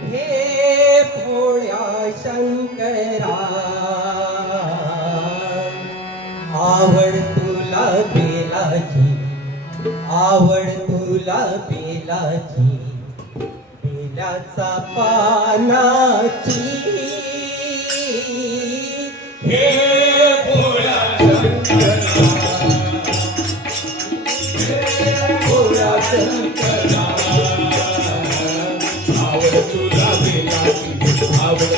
हे भोळ्या शंकरा. आवड तुला बेलाची आवड तुला बेलाची. बेलाचा पानाची. हे आवड तुला आवड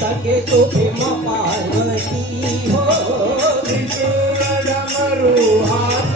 सके तो प्रेम पार्वती हो त्रिपुर डमरू हाथ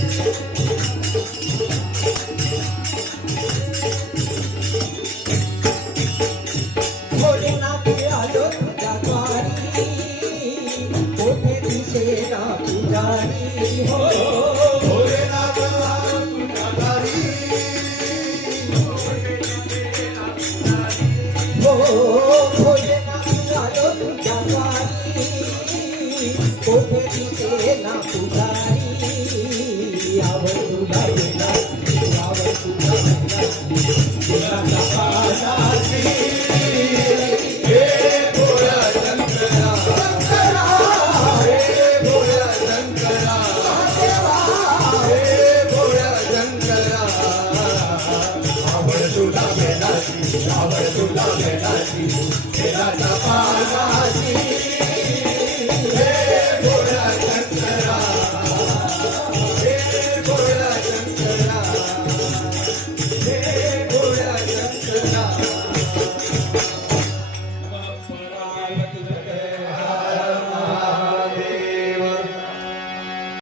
তেরা পূজারি হো ভোলে নাথ পূজারি হো ভোলে নাথ পূজারি হো ভোলে নাথ পূজারি নাচি আমার দুলা মে নাচি খেলা না পারা